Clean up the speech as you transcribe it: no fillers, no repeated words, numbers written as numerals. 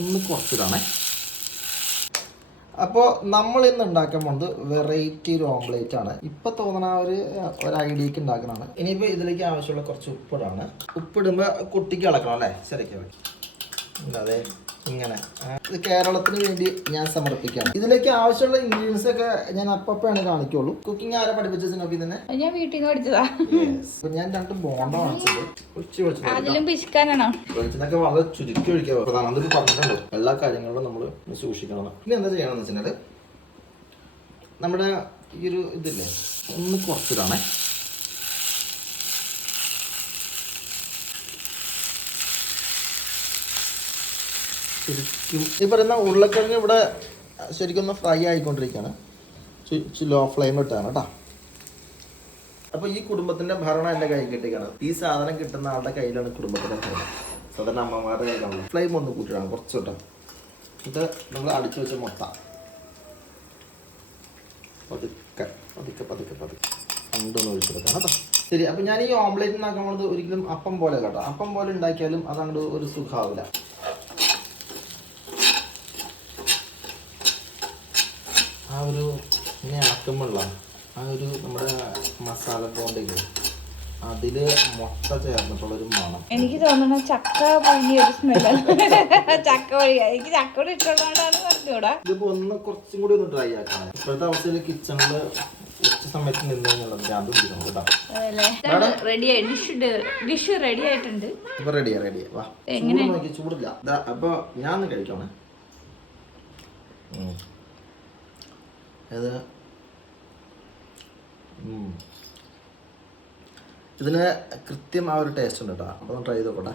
ഒന്ന് കുറച്ചിടാണേ. അപ്പോൾ നമ്മൾ ഇന്ന് ഉണ്ടാക്കാൻ പോകുന്നത് വെറൈറ്റി ഒരു ഓംലേറ്റ് ആണ്. ഇപ്പൊ തോന്നണ ഒരു ഐഡിയക്ക് ഉണ്ടാക്കുന്നതാണ്. ഇനിയിപ്പോൾ ഇതിലേക്ക് ആവശ്യമുള്ള കുറച്ച് ഉപ്പിടാണ്. ഉപ്പിടുമ്പോൾ കുട്ടിക്ക് ഇളക്കണം അല്ലേ, ശരിക്കും അതെ. ഇങ്ങനെ ഇത് കേരളത്തിന് വേണ്ടി ഞാൻ സമർപ്പിക്കുകയാണ്. ഇതിലേക്ക് ആവശ്യമുള്ള ഇൻഗ്രീഡിയൻസ് ഒക്കെ ഞാൻ അപ്പപ്പോഴാണ് കാണിക്കുള്ളൂ. കുക്കിംഗ് ആരെ പഠിപ്പിച്ചത് നോക്കി തന്നെ? ഞാൻ വീട്ടിൽ നിന്ന് പഠിച്ചതാ. ഞാൻ 2 ബോണ്ട വാങ്ങിച്ചത്. വെളിച്ചെണ്ണൊക്കെ വളരെ ചുരുക്കി ഒഴിക്കുക. പ്രധാനമന്ത്രി പറഞ്ഞിട്ടുണ്ട് എല്ലാ കാര്യങ്ങളിലും നമ്മൾ സൂക്ഷിക്കണം. ഇനി എന്താ ചെയ്യണമെന്ന് വെച്ചാൽ നമ്മുടെ ഈ ഒരു ഇതില്ലേ ഒന്ന് കുറച്ചിടാണേ. ശരിക്കും ഈ പറയുന്ന ഉരുളക്കിഴങ്ങ് ഇവിടെ ശരിക്കും ഒന്ന് ഫ്രൈ ആയിക്കൊണ്ടിരിക്കുകയാണ്. ലോ ഫ്ലെയിം ഇട്ടാണ് കേട്ടോ. അപ്പോൾ ഈ കുടുംബത്തിൻ്റെ ഭരണം എൻ്റെ കയ്യിൽ കിട്ടിയാണ്. ഈ സാധനം കിട്ടുന്ന ആളുടെ കയ്യിലാണ് കുടുംബത്തിൻ്റെ ഭരണം. സാധാരണ അമ്മമാരുടെ കയ്യിലാണ്. ഫ്ലെയിം ഒന്ന് കൂട്ടിയിടാണ് കുറച്ച് കേട്ടോ. ഇത് നമ്മൾ അടിച്ചു വെച്ച മുട്ട പതുക്കെ പതുക്കെ പതുക്കെ പതുക്കെ രണ്ടൊന്ന് ഒഴിച്ചെടുക്കാം കേട്ടോ. ശരി, അപ്പം ഞാൻ ഈ ഓംലേറ്റ് ഉണ്ടാക്കാൻ പോകുന്നത് ഒരിക്കലും അപ്പം പോലെ കേട്ടോ. അപ്പം പോലെ ഉണ്ടാക്കിയാലും അതങ്ങോട്ട് ഒരു സുഖമാവില്ല. ആ ഒരു ഇങ്ങനെ ഇളക്കുമ്പോഴുള്ള ആ ഒരു നമ്മുടെ മസാല ബോണ്ടില്ലേ അതിൽ മുട്ട ചേർന്നിട്ടുള്ളൊരു മണം. എനിക്ക് തോന്നുന്നു ചക്ക പുഴുങ്ങിയ ഒരു സ്മെല്ല്. ചക്ക പൊഴിയാ എനിക്ക് ചക്കോട് ഇട്ടുള്ളതുകൊണ്ടാണ് പറഞ്ഞൂടാ. ഇതിപ്പോ ഒന്ന് കുറച്ചും കൂടി ഒന്ന് ഡ്രൈ ആക്കണം. ഇപ്പോഴത്തെ അവസ്ഥയിൽ കിച്ചണില് ഉച്ച സമയത്ത് നിന്ന് കഴിഞ്ഞുള്ളത് ഞാൻ പിടിക്കണം കേട്ടോ. ഡിഷ് റെഡി ആയിട്ടുണ്ട്. ഇപ്പൊ റെഡിയാ വാ. ചൂട് നോക്കി, ചൂടില്ല. അപ്പൊ ഞാൻ ഒന്ന് കഴിക്കണേ. ഇതിന് കൃത്യം ആ ഒരു ടേസ്റ്റ് ഉണ്ട് കേട്ടോ. അപ്പോൾ ട്രൈ ചെയ്ത് നോക്കട്ടെ.